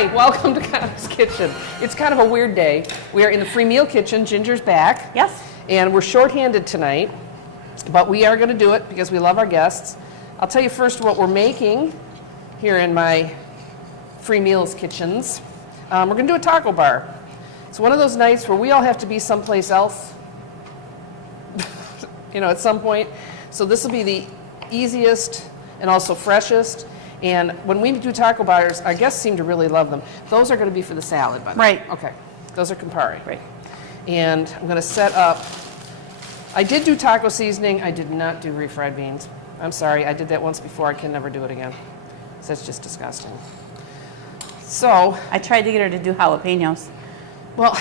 Hi, welcome to Connie's Kitchen. It's kind of a weird day. We are in the free meal kitchen. Ginger's back. Yes. And we're shorthanded tonight, but we are going to do it because we love our guests. I'll tell you first what we're making here in my free meals kitchens. We're going to do a taco bar. It's one of those nights where we all have to be someplace else, at some point. So this will be the easiest and also freshest. And when we do taco bars, our guests seem to really love them. Those are going to be for the salad, by the way. Right. Okay. Those are Campari. Right. And I'm going to set up. I did do taco seasoning. I did not do refried beans. I'm sorry. I did that once before. I can never do it again. So that's just disgusting. So I tried to get her to do jalapenos. well,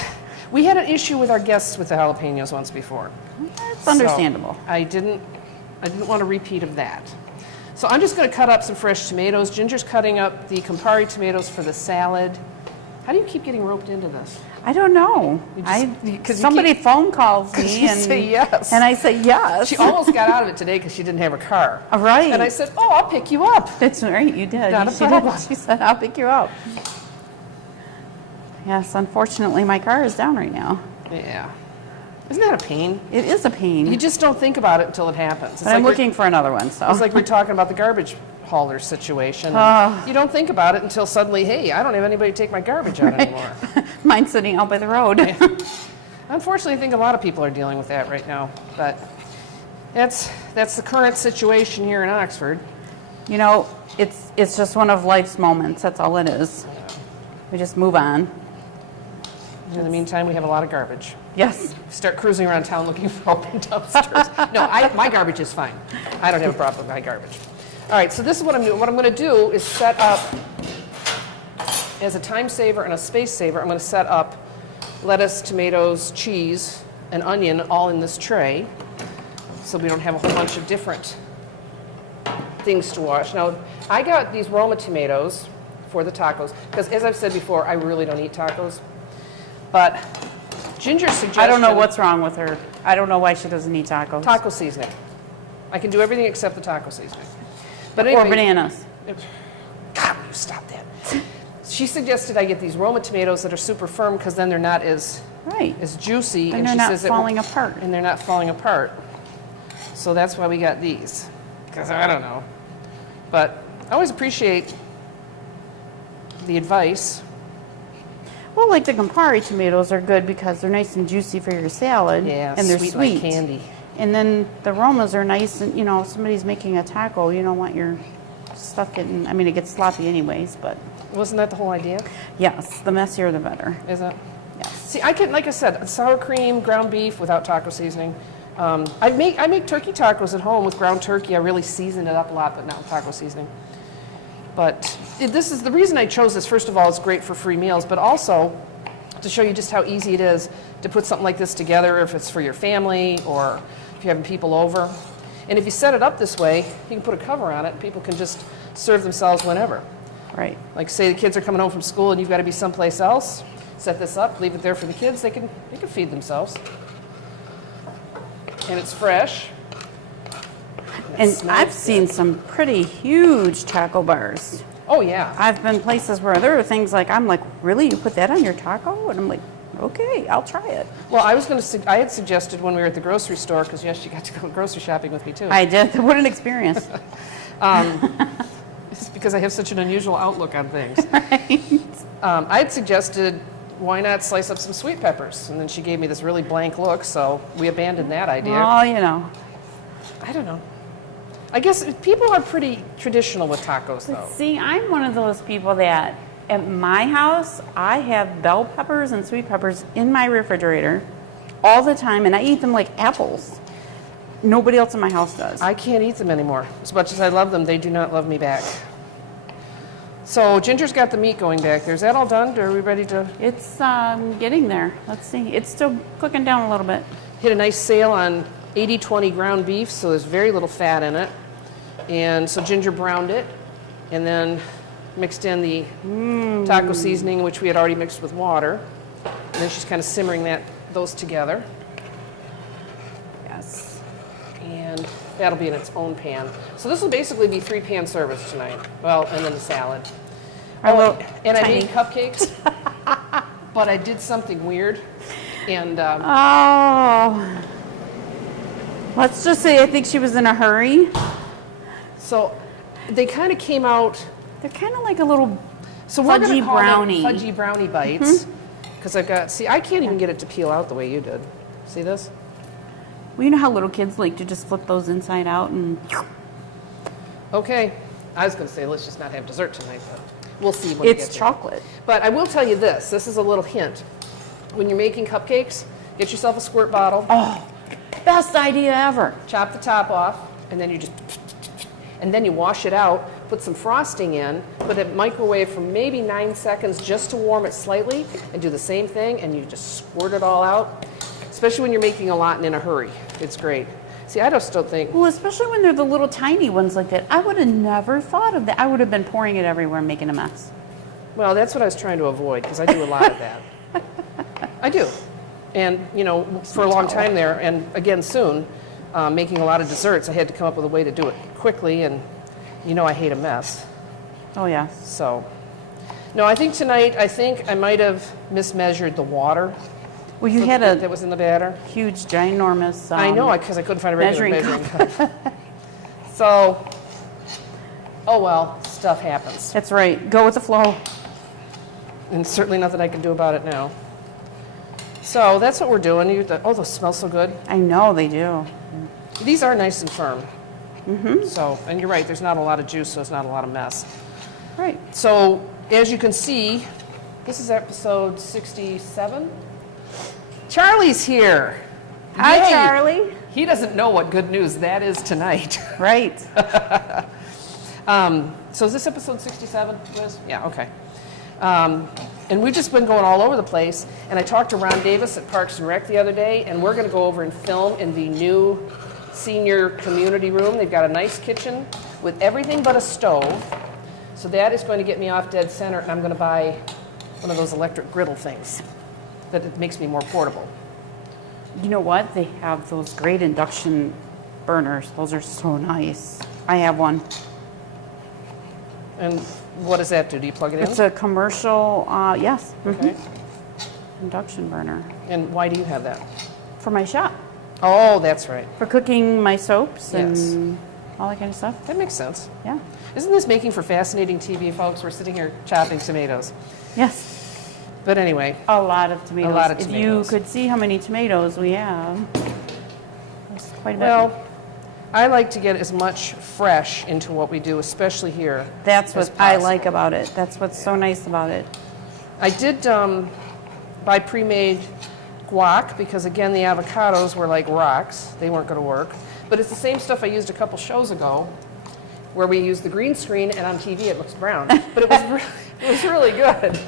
we had an issue with our guests with the jalapenos once before. It's understandable. So I didn't want a repeat of that. So I'm just going to cut up some fresh tomatoes. Ginger's cutting up the Campari tomatoes for the salad. How do you keep getting roped into this? I don't know. Somebody phone calls me and say yes. And I say yes. She almost got out of it today because she didn't have a car. Right. And I said, "Oh, I'll pick you up." That's right. You did. Not a She problem. did. She said, "I'll pick you up." Yes. Unfortunately, my car is down right now. Yeah. Isn't that a pain? It is a pain. You just don't think about it until it happens. It's But I'm like looking for another one. So It's like we're talking about the garbage hauler situation. And you don't think about it until suddenly, hey, I don't have anybody to take my garbage out anymore. mine's sitting out by the road. Unfortunately, I think a lot of people are dealing with that right now. But that's the current situation here in Oxford. It's just one of life's moments. That's all it is. We just move on. In the meantime, we have a lot of garbage. Yes. Start cruising around town looking for open dumpsters. No, my garbage is fine. I don't have a problem with my garbage. All right, so this is what I'm doing. What I'm going to do is set up, as a time saver and a space saver, I'm going to set up lettuce, tomatoes, cheese, and onion all in this tray so we don't have a whole bunch of different things to wash. Now, I got these Roma tomatoes for the tacos because, as I've said before, I really don't eat tacos. But Ginger's suggestion... I don't know what's wrong with her. I don't know why she doesn't eat tacos. Taco seasoning. I can do everything except the taco seasoning. But anyway, or bananas. God, will you stop that? She suggested I get these Roma tomatoes that are super firm because then they're not as juicy. And they're not falling apart. And they're not falling apart. So that's why we got these. Because I don't know. But I always appreciate the advice. Well, like the Campari tomatoes are good because they're nice and juicy for your salad. Yeah, and they're sweet sweet. like candy. And then the Romas are nice, and if somebody's making a taco, you don't want your stuff getting, it gets sloppy anyways, but. Wasn't that the whole idea? Yes, the messier the better. Is it? Yes. See, I can, like I said, sour cream, ground beef without taco seasoning. I make turkey tacos at home with ground turkey. I really season it up a lot, but not with taco seasoning. But this is the reason I chose this. First of all, it's great for free meals, but also to show you just how easy it is to put something like this together if it's for your family or if you're having people over. And if you set it up this way, you can put a cover on it. And people can just serve themselves whenever. Right. Like say the kids are coming home from school and you've got to be someplace else. Set this up, leave it there for the kids. They can feed themselves. And it's fresh. And I've seen some pretty huge taco bars. Oh, yeah. I've been places where there are things like, I'm like, really? You put that on your taco? And I'm like, okay, I'll try it. Well, I had suggested when we were at the grocery store, because yes, you got to go grocery shopping with me too. I did. What an experience. It's because I have such an unusual outlook on things. Right. I had suggested, why not slice up some sweet peppers? And then she gave me this really blank look, so we abandoned that idea. Well, I don't know. I guess people are pretty traditional with tacos, though. See, I'm one of those people that at my house, I have bell peppers and sweet peppers in my refrigerator all the time, and I eat them like apples. Nobody else in my house does. I can't eat them anymore. As much as I love them, they do not love me back. So Ginger's got the meat going back there. Is that all done, or are we ready to? It's getting there. Let's see. It's still cooking down a little bit. Hit a nice sale on 80-20 ground beef, so there's very little fat in it. And so Ginger browned it, and then mixed in the taco seasoning, which we had already mixed with water. And then she's kind of simmering those together. Yes. And that'll be in its own pan. So this will basically be 3-pan service tonight. Well, and then the salad. Our little and I tiny- made cupcakes, but I did something weird. And Oh. Let's just say I think she was in a hurry. so they kind of came out. They're kind of like a little So we're going fudgy to call brownie. them fudgy brownie bites. Because I've got, see, I can't even get it to peel out the way you did. See this? Well, you know how little kids like to just flip those inside out and... Okay. I was going to say, let's just not have dessert tonight, but we'll see when we get It's there. chocolate. But I will tell you this. This is a little hint. When you're making cupcakes, get yourself a squirt bottle, Oh, best idea ever. chop the top off, and then you just... And then you wash it out, put some frosting in, put it in microwave for maybe 9 seconds just to warm it slightly, and do the same thing, and you just squirt it all out. Especially when you're making a lot and in a hurry. It's great. See, I just don't think... Well, especially when they're the little tiny ones like that. I would have never thought of that. I would have been pouring it everywhere and making a mess. Well, that's what I was trying to avoid, because I do a lot of that. I do. And, you know, for a long time there, and again soon, making a lot of desserts, I had to come up with a way to do it quickly, and you know I hate a mess. Oh, yeah. So, no, I think tonight, I might have mismeasured the water Well, you had a that was in the batter. huge, ginormous... I know, because I couldn't find a regular measuring measuring cup. So, oh well, stuff happens. That's right. Go with the flow. And certainly nothing I can do about it now. So that's what we're doing. Oh, those smell so good. I know they do. These are nice and firm. So, and you're right, there's not a lot of juice, so it's not a lot of mess. Right. So, as you can see, this is episode 67. Charlie's here. Hi, Yay. Charlie. He doesn't know what good news that is tonight. Right. So is this episode 67, Liz? Yeah, okay. And we've just been going all over the place. And I talked to Ron Davis at Parks and Rec the other day, and we're going to go over and film in the new senior community room. They've got a nice kitchen with everything but a stove. So that is going to get me off dead center, and I'm going to buy one of those electric griddle things that it makes me more portable. You know what? They have those great induction burners. Those are so nice. I have one. And what does that do? Do you plug it in? It's a commercial, yes. Okay. Induction burner And why do you have that? for my shop. Oh, that's right. For cooking my soaps Yes. and all that kind of stuff. That makes sense. Yeah. Isn't this making for fascinating TV, folks? We're sitting here chopping tomatoes. Yes. But anyway, A lot of tomatoes. A lot of If tomatoes. you could see how many tomatoes we have. That's quite a bit. well, I like to get as much fresh into what we do, especially here. That's as what I possible. like about it. That's what's so nice about it. I did buy pre-made guac because, again, the avocados were like rocks. They weren't going to work. But it's the same stuff I used a couple shows ago where we used the green screen, and on TV it looks brown. But it was really good.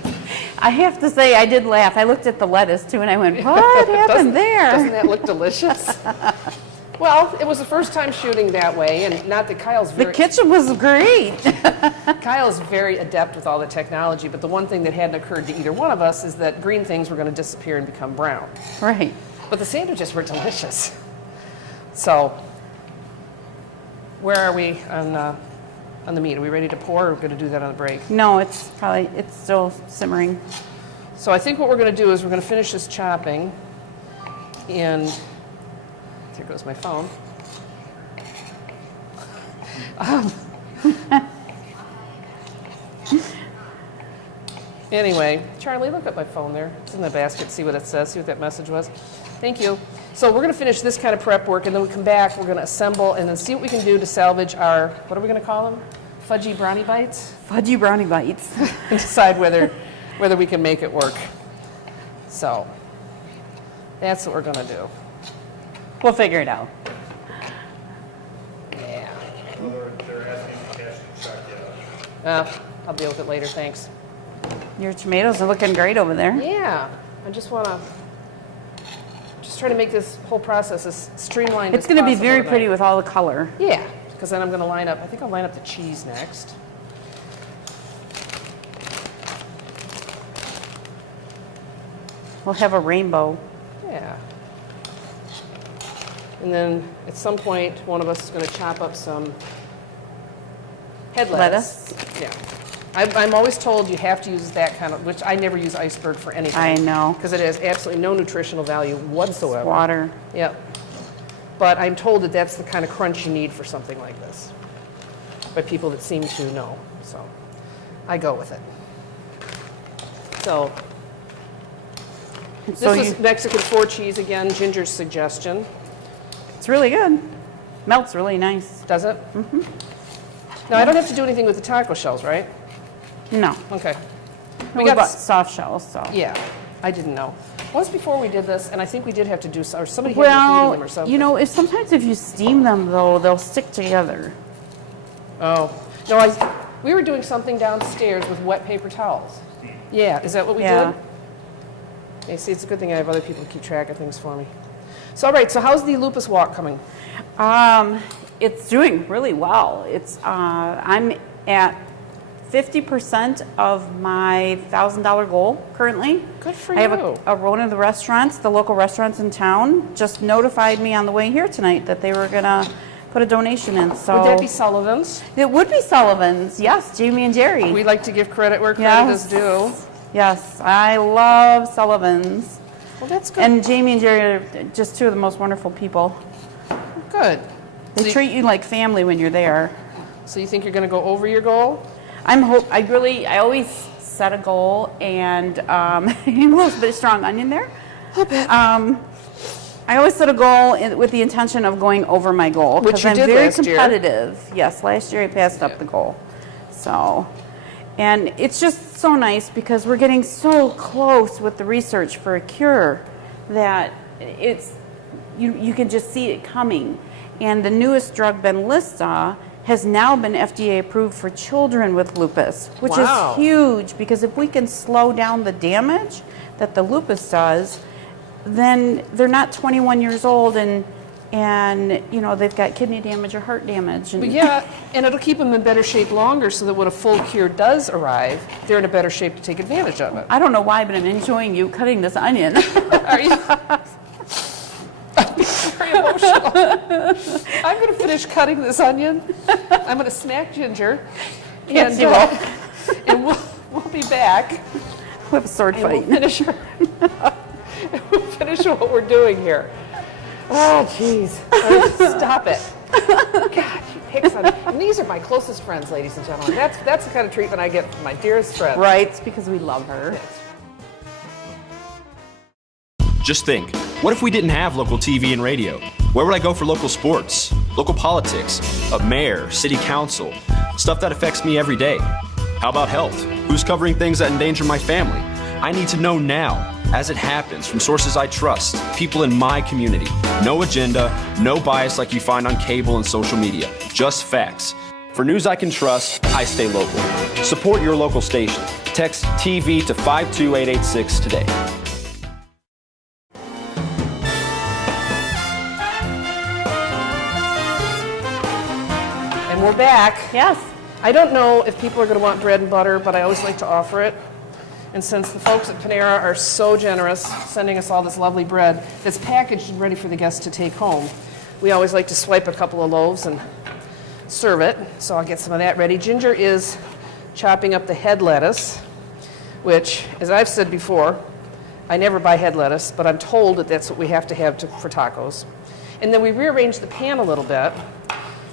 I have to say, I did laugh. I looked at the lettuce too, and I went, "What happened there?" Doesn't that look delicious? Well, it was the first time shooting that way, and not that The kitchen was great. Kyle's very adept with all the technology, but the one thing that hadn't occurred to either one of us is that green things were going to disappear and become brown. Right. But the sandwiches were delicious. So, where are we on the meat? Are we ready to pour, or are we going to do that on the break? No, it's still simmering. So I think what we're going to do is we're going to finish this chopping, and here goes my phone. Anyway, Charlie, look at my phone there. It's in the basket. See what it says. See what that message was. Thank you. So we're going to finish this kind of prep work, and then we come back. We're going to assemble and then see what we can do to salvage our, what are we going to call them? Fudgy brownie bites? Fudgy brownie bites. And decide whether we can make it work. So that's what we're going to do. We'll figure it out. Yeah. They're asking the cash check yet. I'll deal with it later. Thanks. Your tomatoes are looking great over there. Yeah. I just want to try to make this whole process as streamlined It's as going to be possible very tonight. pretty with all the color. Yeah, because then I'm going to line up, I think I'll line up the cheese next. We'll have a rainbow. Yeah. And then at some point, one of us is going to chop up some head lettuce. Lettuce. Yeah. I'm always told you have to use that kind of, which I never use iceberg for anything. I know. Because it has absolutely no nutritional value whatsoever. Water. Yep. But I'm told that that's the kind of crunch you need for something like this by people that seem to know. So I go with it. So So this is Mexican 4 cheese again, Ginger's suggestion. it's really good. Melts really nice. Does it? Mm-hmm. Now, I don't have to do anything with the taco shells, right? No. Okay. We bought soft shells, so. Yeah, I didn't know. Once before we did this, and I think we did have to do, or somebody had to heat them or something. You know, sometimes if you steam them, though, they'll stick together. Oh, no, we were doing something downstairs with wet paper towels. Yeah, is that what we Yeah. did? Okay, see, it's a good thing I have other people keep track of things for me. So, all right, so how's the lupus walk coming? It's doing really well. I'm at 50% of my $1,000 goal currently. Good for I have you. one of the restaurants, the local restaurants in town, just notified me on the way here tonight that they were gonna put a donation in. So Would that be Sullivan's? it would be Sullivan's. Yes, Jamie and Jerry. We like to give credit where credit is Yes. due. Yes, I love Sullivan's. Well, that's good. And Jamie and Jerry are just two of the most wonderful people. Good. They treat you like family when you're there. So you think you're going to go over your goal? I always set a goal and a little bit of strong onion there. I always set a goal with the intention of going over my goal Which because you I'm did very last year. competitive. Yes, last year I passed up the goal. So, and it's just so nice because we're getting so close with the research for a cure that you can just see it coming. And the newest drug, Benlysta, has now been FDA approved for children with lupus, which Wow. is huge because if we can slow down the damage that the lupus does, then they're not 21 years old and they've got kidney damage or heart damage. And But yeah, and it'll keep them in better shape longer so that when a full cure does arrive, they're in a better shape to take advantage of it. I don't know why, but I'm enjoying you cutting this onion. Are you? I'm very emotional. I'm going to finish cutting this onion. I'm going to snack Ginger. Yes, And, you will. and we'll be back. We have a sword And we'll fight. finish what we're doing here. Oh, jeez. Stop it. God, she picks on me. And these are my closest friends, ladies and gentlemen. That's the kind of treatment I get from my dearest friend. Right, it's because we love her. Just think, what if we didn't have local TV and radio? Where would I go for local sports, local politics, a mayor, city council, stuff that affects me every day? How about health? Who's covering things that endanger my family? I need to know now, as it happens, from sources I trust, people in my community. No agenda, no bias like you find on cable and social media, just facts. For news I can trust, I stay local. Support your local station. Text TV to 52886 today. And we're back. Yes. I don't know if people are going to want bread and butter, but I always like to offer it. And since the folks at Panera are so generous, sending us all this lovely bread that's packaged and ready for the guests to take home, we always like to swipe a couple of loaves and serve it. So I'll get some of that ready. Ginger is chopping up the head lettuce, which, as I've said before, I never buy head lettuce, but I'm told that that's what we have to have for tacos. And then we rearranged the pan a little bit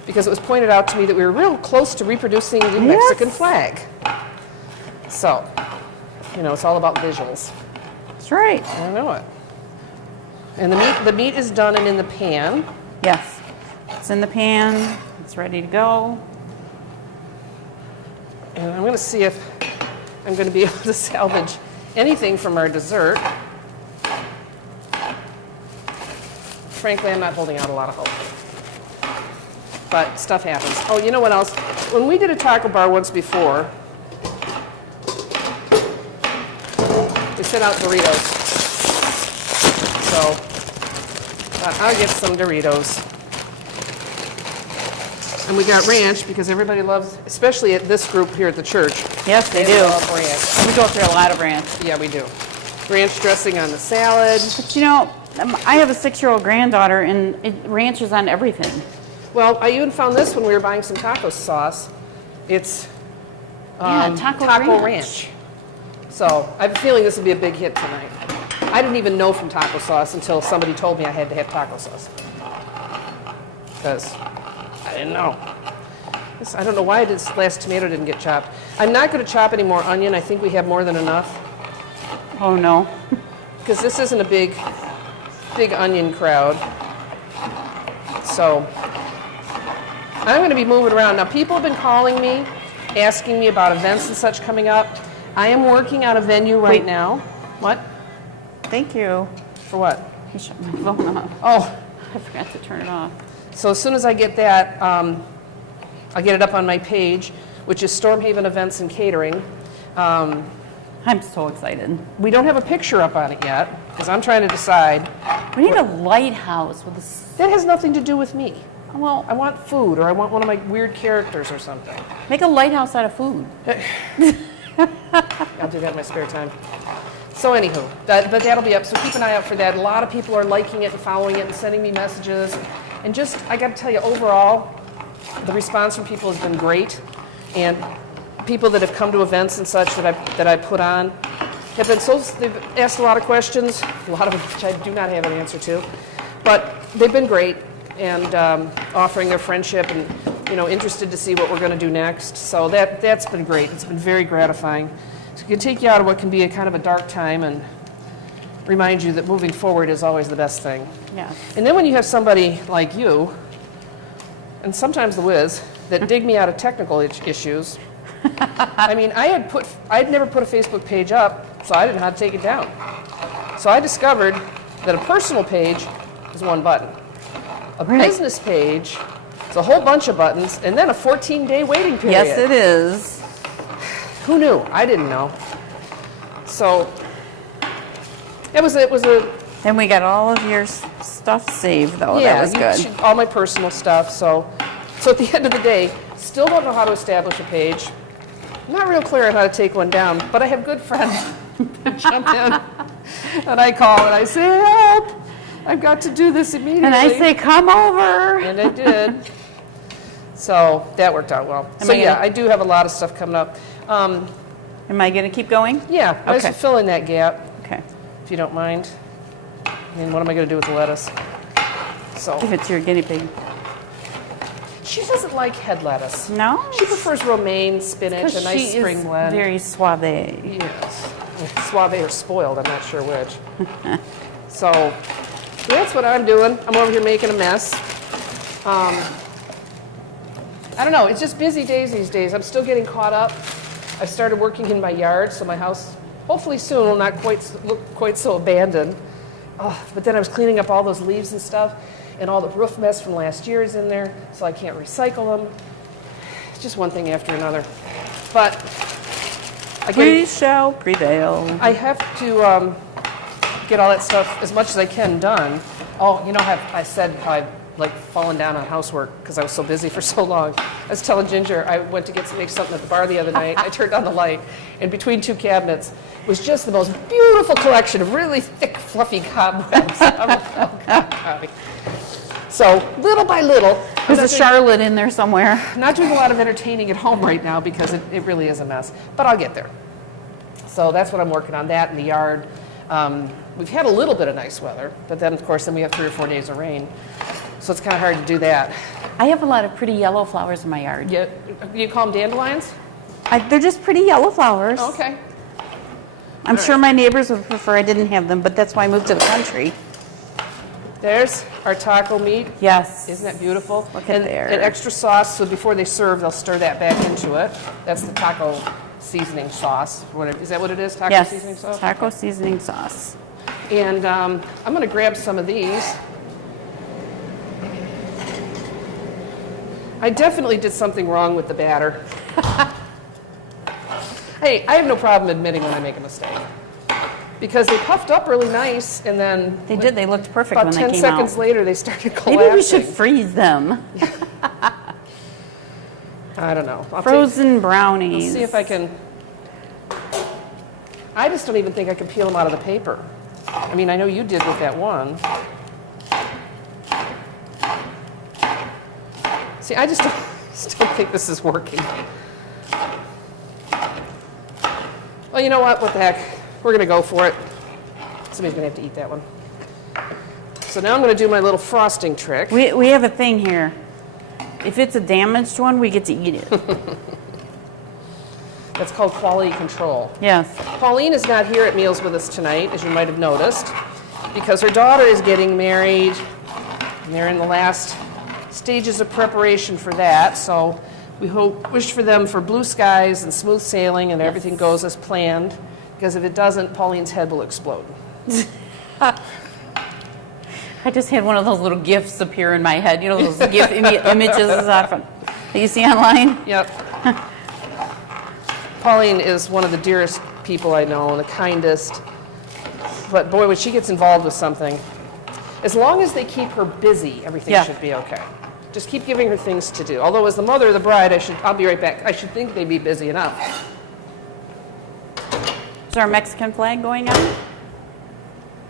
because it was pointed out to me that we were real close to reproducing the Mexican flag. So, it's all about visuals. That's right. I know it. And the meat is done and in the pan. Yes. It's in the pan. It's ready to go. And I'm going to see if I'm going to be able to salvage anything from our dessert. Frankly, I'm not holding out a lot of hope. But stuff happens. Oh, you know what else? When we did a taco bar once before, we sent out Doritos. So I'll get some Doritos. And we got ranch because everybody loves, especially at this group here at the church. Yes, they do. love ranch. We go through a lot of ranch. Yeah, we do. Ranch dressing on the salad. But I have a 6-year-old granddaughter, and ranch is on everything. Well, I even found this when we were buying some taco sauce. It's Yeah, Taco Ranch. So I have a feeling this will be a big hit tonight. I didn't even know from taco sauce until somebody told me I had to have taco sauce. Because I didn't know. I don't know why this last tomato didn't get chopped. I'm not going to chop any more onion. I think we have more than enough. Oh, no. Because this isn't a big onion crowd. So I'm going to be moving around. Now, people have been calling me, asking me about events and such coming up. I am working on a venue right now. What? Thank you. For what? I shut my phone off. Oh, I forgot to turn it off. so as soon as I get that, I'll get it up on my page, which is Stormhaven Events and Catering. I'm so excited. We don't have a picture up on it yet, because I'm trying to decide. We need a lighthouse with a... That has nothing to do with me. Well, I want food, or I want one of my weird characters or something. make a lighthouse out of food. I'll do that in my spare time. So anywho, but that'll be up, so keep an eye out for that. A lot of people are liking it and following it and sending me messages. And just, I gotta tell you, overall, the response from people has been great. And people that have come to events and such that I put on have been they've asked a lot of questions, a lot of them which I do not have an answer to. But they've been great and offering their friendship and, interested to see what we're gonna do next. So that's been great. It's been very gratifying. So it can take you out of what can be a kind of a dark time and remind you that moving forward is always the best thing. Yeah. And then when you have somebody like you, and sometimes the Wiz, that dig me out of technical issues. I mean, I'd never put a Facebook page up, so I didn't know how to take it down. So I discovered that a personal page is one button. A business page is a whole bunch of buttons, and then a 14-day waiting period. Yes, it is. Who knew? I didn't know. So it was a And we got all of your stuff saved, though. yeah, That was good. all my personal stuff. So at the end of the day, still don't know how to establish a page. Not real clear on how to take one down, but I have good friends that jump in, and I call and I say, help! I've got to do this immediately. And I say, come over. And I did. So that worked out well. I do have a lot of stuff coming up. Am I going to keep going? Yeah, I Okay. was fill in that gap, Okay. if you don't mind. I mean, what am I going to do with the lettuce? So Give it to your guinea pig. she doesn't like head lettuce. No? She prefers romaine, spinach, Because a nice she spring is blend. very suave. Yes. Suave or spoiled, I'm not sure which. So that's what I'm doing. I'm over here making a mess. I don't know, it's just busy days these days. I'm still getting caught up. I've started working in my yard, so my house, hopefully soon, will not look quite so abandoned. But then I was cleaning up all those leaves and stuff, and all the roof mess from last year is in there, so I can't recycle them. It's just one thing after another. But We shall prevail. I have to get all that stuff, as much as I can, done. Oh, I said I've fallen down on housework because I was so busy for so long. I was telling Ginger I went to make something at the bar the other night. I turned on the light, and between two cabinets was just the most beautiful collection of really thick, fluffy cobwebs. So little by little, There's a Charlotte in there somewhere. I'm not doing a lot of entertaining at home right now because it really is a mess, but I'll get there. So that's what I'm working on, that in the yard. We've had a little bit of nice weather, but then, of course, we have 3 or 4 days of rain. So it's kind of hard to do that. I have a lot of pretty yellow flowers in my yard. You call them dandelions? They're just pretty yellow flowers. Okay. I'm sure my neighbors would prefer I didn't have them, but that's why I moved to the country. There's our taco meat. Yes. Isn't that beautiful? Look at there. And extra sauce, so before they serve, they'll stir that back into it. That's the taco seasoning sauce. Is that what it is, taco seasoning sauce? Yes, taco seasoning sauce. And I'm going to grab some of these. I definitely did something wrong with the batter. Hey, I have no problem admitting when I make a mistake. Because they puffed up really nice, and then... They did. They looked perfect about when they 10 came seconds out. later, they started collapsing. Maybe we should freeze them. I don't know. Frozen brownies. Let's see if I can... I just don't even think I can peel them out of the paper. I mean, I know you did with that one. See, I just don't think this is working. Well, you know what? What the heck? We're going to go for it. Somebody's going to have to eat that one. So now I'm going to do my little frosting trick. We have a thing here. If it's a damaged one, we get to eat it. That's called quality control. Yes. Pauline is not here at meals with us tonight, as you might have noticed, because her daughter is getting married, and they're in the last stages of preparation for that. So we wish for them for blue skies and smooth sailing, and everything goes as planned. Because if it doesn't, Pauline's head will explode. I just had one of those little GIFs appear in my head. You know those GIF images that you see online? Yep. Pauline is one of the dearest people I know, and the kindest. But boy, when she gets involved with something, as long as they keep her busy, everything should be okay. Just keep giving her things to do. Although as the mother of the bride, I'll be right back. I should think they'd be busy enough. Is our Mexican flag going on?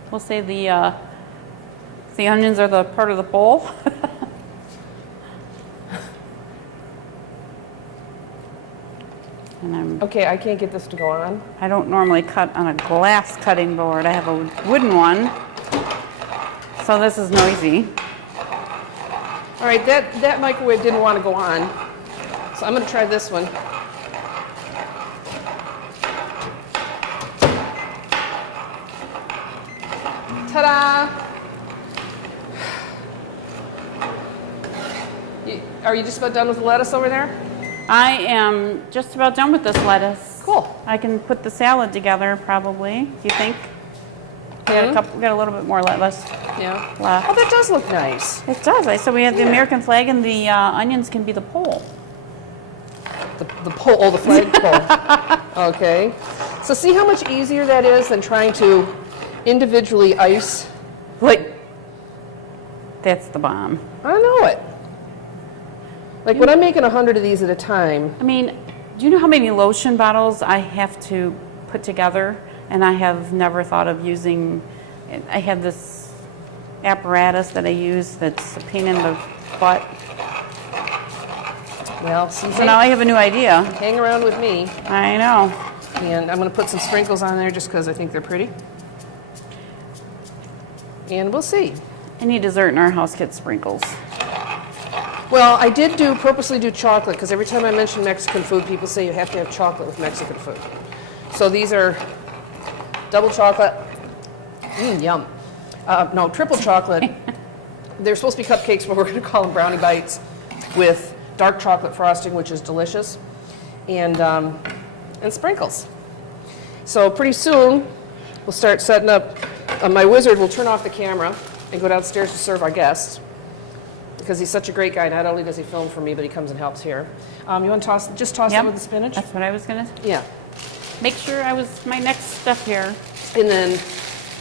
We'll say the onions are the part of the bowl. And Okay, I can't get this to go on. I don't normally cut on a glass cutting board. I have a wooden one. So this is noisy. All right, that microwave didn't want to go on, so I'm going to try this one. Ta-da! Are you just about done with the lettuce over there? I am just about done with this lettuce. Cool. I can put the salad together probably. Do you think? We got a little bit more lettuce Yeah. left. Oh, that does look nice. It does. So we have the American flag, and the onions can be the pole. The pole, oh, the flag pole. Okay. So see how much easier that is than trying to individually ice? Like, that's the bomb. I know it. Like when I'm making 100 of these at a time. I mean, do you know how many lotion bottles I have to put together? And I have never thought of using, I have this apparatus that I use that's a pain in the butt. Well, see, So now I have a new idea. hang around with me, I know. and I'm going to put some sprinkles on there just because I think they're pretty. And we'll see. Any dessert in our house gets sprinkles. Well, I did purposely do chocolate, because every time I mention Mexican food, people say you have to have chocolate with Mexican food. So these are double chocolate. Yum. No, triple chocolate. They're supposed to be cupcakes, but we're going to call them brownie bites with dark chocolate frosting, which is delicious, and sprinkles. So pretty soon, we'll start setting up. My wizard will turn off the camera and go downstairs to serve our guests, because he's such a great guy. Not only does he film for me, but he comes and helps here. You want to toss Yep. it with the spinach? That's what I was going to Yeah. make sure I was my next step here. And then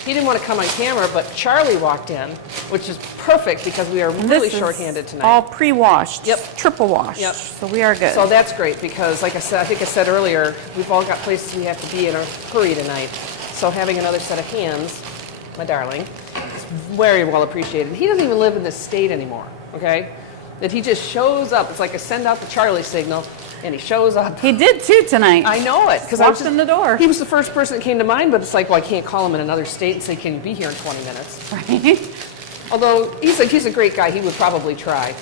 he didn't want to come on camera, but Charlie walked in, which is perfect because we are really This is shorthanded tonight. all pre-washed. Yep. Triple washed. Yep. So we are good. So that's great because, like I said, I think I said earlier, we've all got places we have to be in a hurry tonight. So having another set of hands, my darling, is very well appreciated. He doesn't even live in this state anymore, okay? That he just shows up. It's like I send out the Charlie signal, and he shows up. He did too tonight. I know it. Because Walked in the door. He was the first person that came to mind, but it's like, well, I can't call him in another state and say, can you be here in 20 minutes? Right? Although he's a great guy, he would probably try.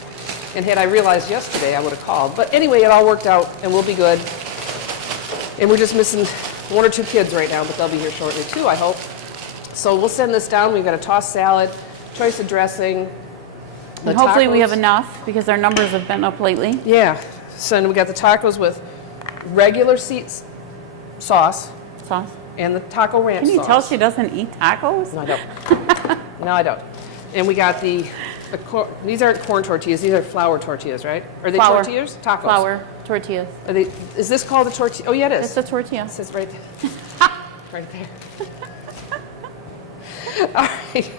And had I realized yesterday, I would have called. But anyway, it all worked out, and we'll be good. And we're just missing one or two kids right now, but they'll be here shortly too, I hope. So we'll send this down. We've got a tossed salad, choice of dressing. the And hopefully we tacos. have enough because our numbers have been up lately. Yeah. So then we got the tacos with regular sauce Sauce. and the taco ranch Can you sauce. tell she doesn't eat tacos? No, I don't. No, I don't. And we got these aren't corn tortillas, these are flour tortillas, right? Are they Flour. tortillas? Tacos. Flour, tortillas. Are they, is this called a tortilla? Oh, yeah, it is. It's a tortilla. It says right there. Right there. All right.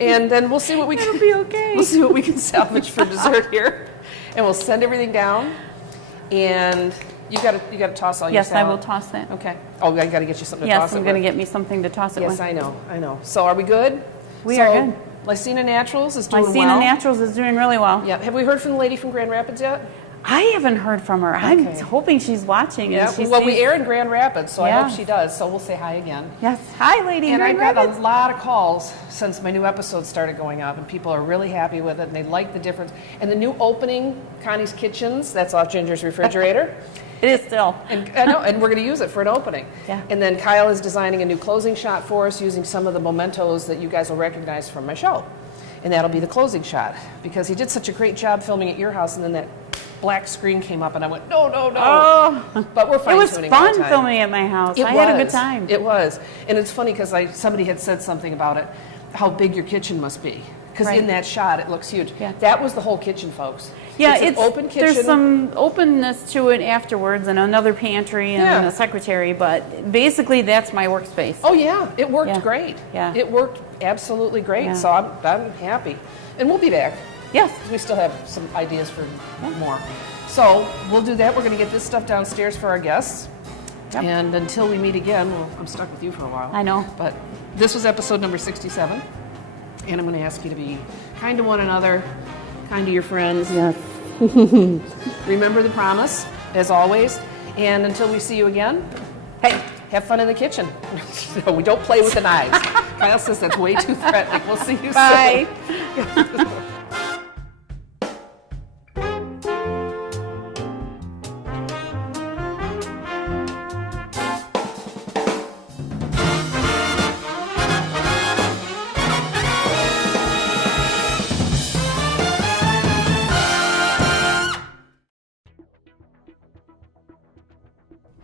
And then we'll see what we can. It'll be okay. We'll see what we can salvage for dessert here. And we'll send everything down. And you got to toss all your Yes, I salad. will toss that. Okay. Oh, I got to get you something to toss Yes, it I'm going to with. get me something to toss it Yes, with. I know. So are we good? We are good. Lysina Naturals is doing Lysina well. Naturals is doing really well. Yeah. Have we heard from the lady from Grand Rapids yet? I haven't heard from her. I'm Okay. hoping she's watching. Yeah, And she well, we sees- air in Grand Rapids, so I Yeah. hope she does. So we'll say hi again. Yes. Hi, lady. And I Grand got a Rapids. lot of calls since my new episodes started going up, and people are really happy with it, and they like the difference. And the new opening, Connie's Kitchenz, that's off Ginger's refrigerator. It is still. And I know, and we're going to use it for an opening. Yeah. And then Kyle is designing a new closing shot for us using some of the mementos that you guys will recognize from my show. And that'll be the closing shot, because he did such a great job filming at your house, and then that black screen came up, and I went, no, no, no. Oh. But we're It fine was tuning all the fun time. filming at my house. It I was. had a good time. It was. And it's funny because somebody had said something about it, how big your kitchen must be. Because Right. in that shot, it looks huge. Yeah. That was the whole kitchen, folks. Yeah, it's an open kitchen. There's some openness to it afterwards, and another pantry and Yeah. a secretary. But basically, that's my workspace. Oh, yeah. It worked Yeah. great. Yeah. It worked absolutely great. Yeah. So I'm happy. And we'll be back. Yes. We still have some ideas for more. So we'll do that. We're going to get this stuff downstairs for our guests. Yep. And until we meet again, well, I'm stuck with you for a while. I know. But this was episode number 67. And I'm going to ask you to be kind to one another, kind to your friends. Yes. Remember the promise, as always. And until we see you again, hey, have fun in the kitchen. No, we don't play with the knives. Kyle says that's way too threatening. We'll see you Bye. soon.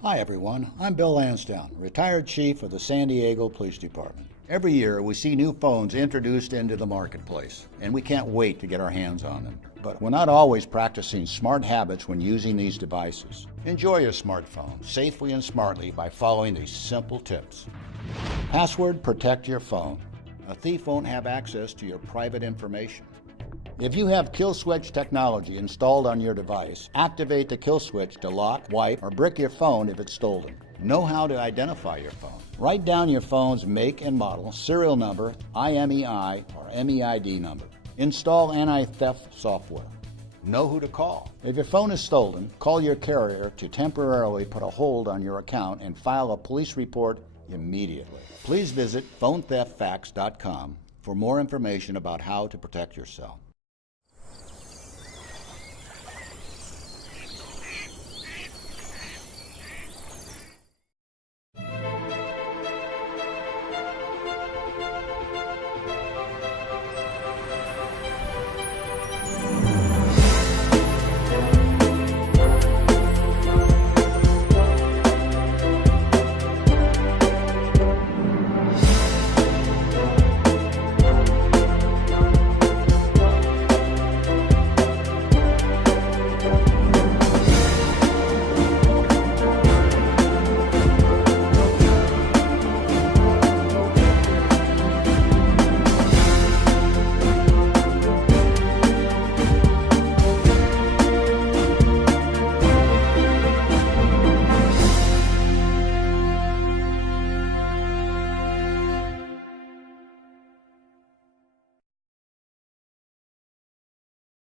Hi everyone, I'm Bill Lansdowne, retired chief of the San Diego Police Department. Every year we see new phones introduced into the marketplace, and we can't wait to get our hands on them. But we're not always practicing smart habits when using these devices. Enjoy your smartphone safely and smartly by following these simple tips. Password protect your phone. A thief won't have access to your private information. If you have kill switch technology installed on your device, activate the kill switch to lock, wipe, or brick your phone if it's stolen. Know how to identify your phone. Write down your phone's make and model, serial number, IMEI, or MEID number. Install anti-theft software. Know who to call. If your phone is stolen, call your carrier to temporarily put a hold on your account and file a police report immediately. Please visit PhoneTheftFacts.com for more information about how to protect yourself.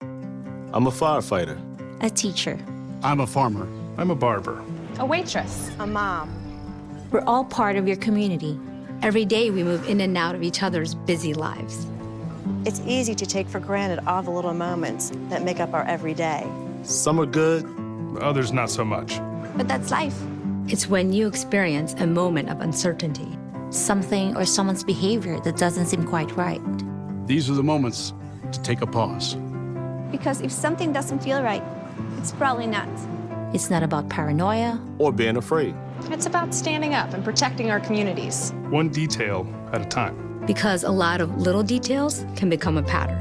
I'm a firefighter. A teacher. I'm a farmer. I'm a barber. A waitress. A mom. We're all part of your community. Every day we move in and out of each other's busy lives. It's easy to take for granted all the little moments that make up our everyday. Some are good. Others not so much. But that's life. It's when you experience a moment of uncertainty, something or someone's behavior that doesn't seem quite right. These are the moments to take a pause. Because if something doesn't feel right, it's probably not. It's not about paranoia Or being afraid. It's about standing up and protecting our communities. One detail at a time. because a lot of little details can become a pattern.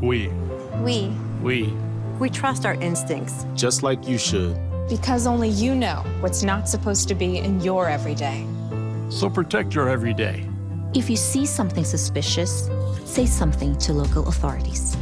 We We trust our instincts. Just like you should. Because only you know what's not supposed to be in your everyday. So protect your everyday. If you see something suspicious, say something to local authorities.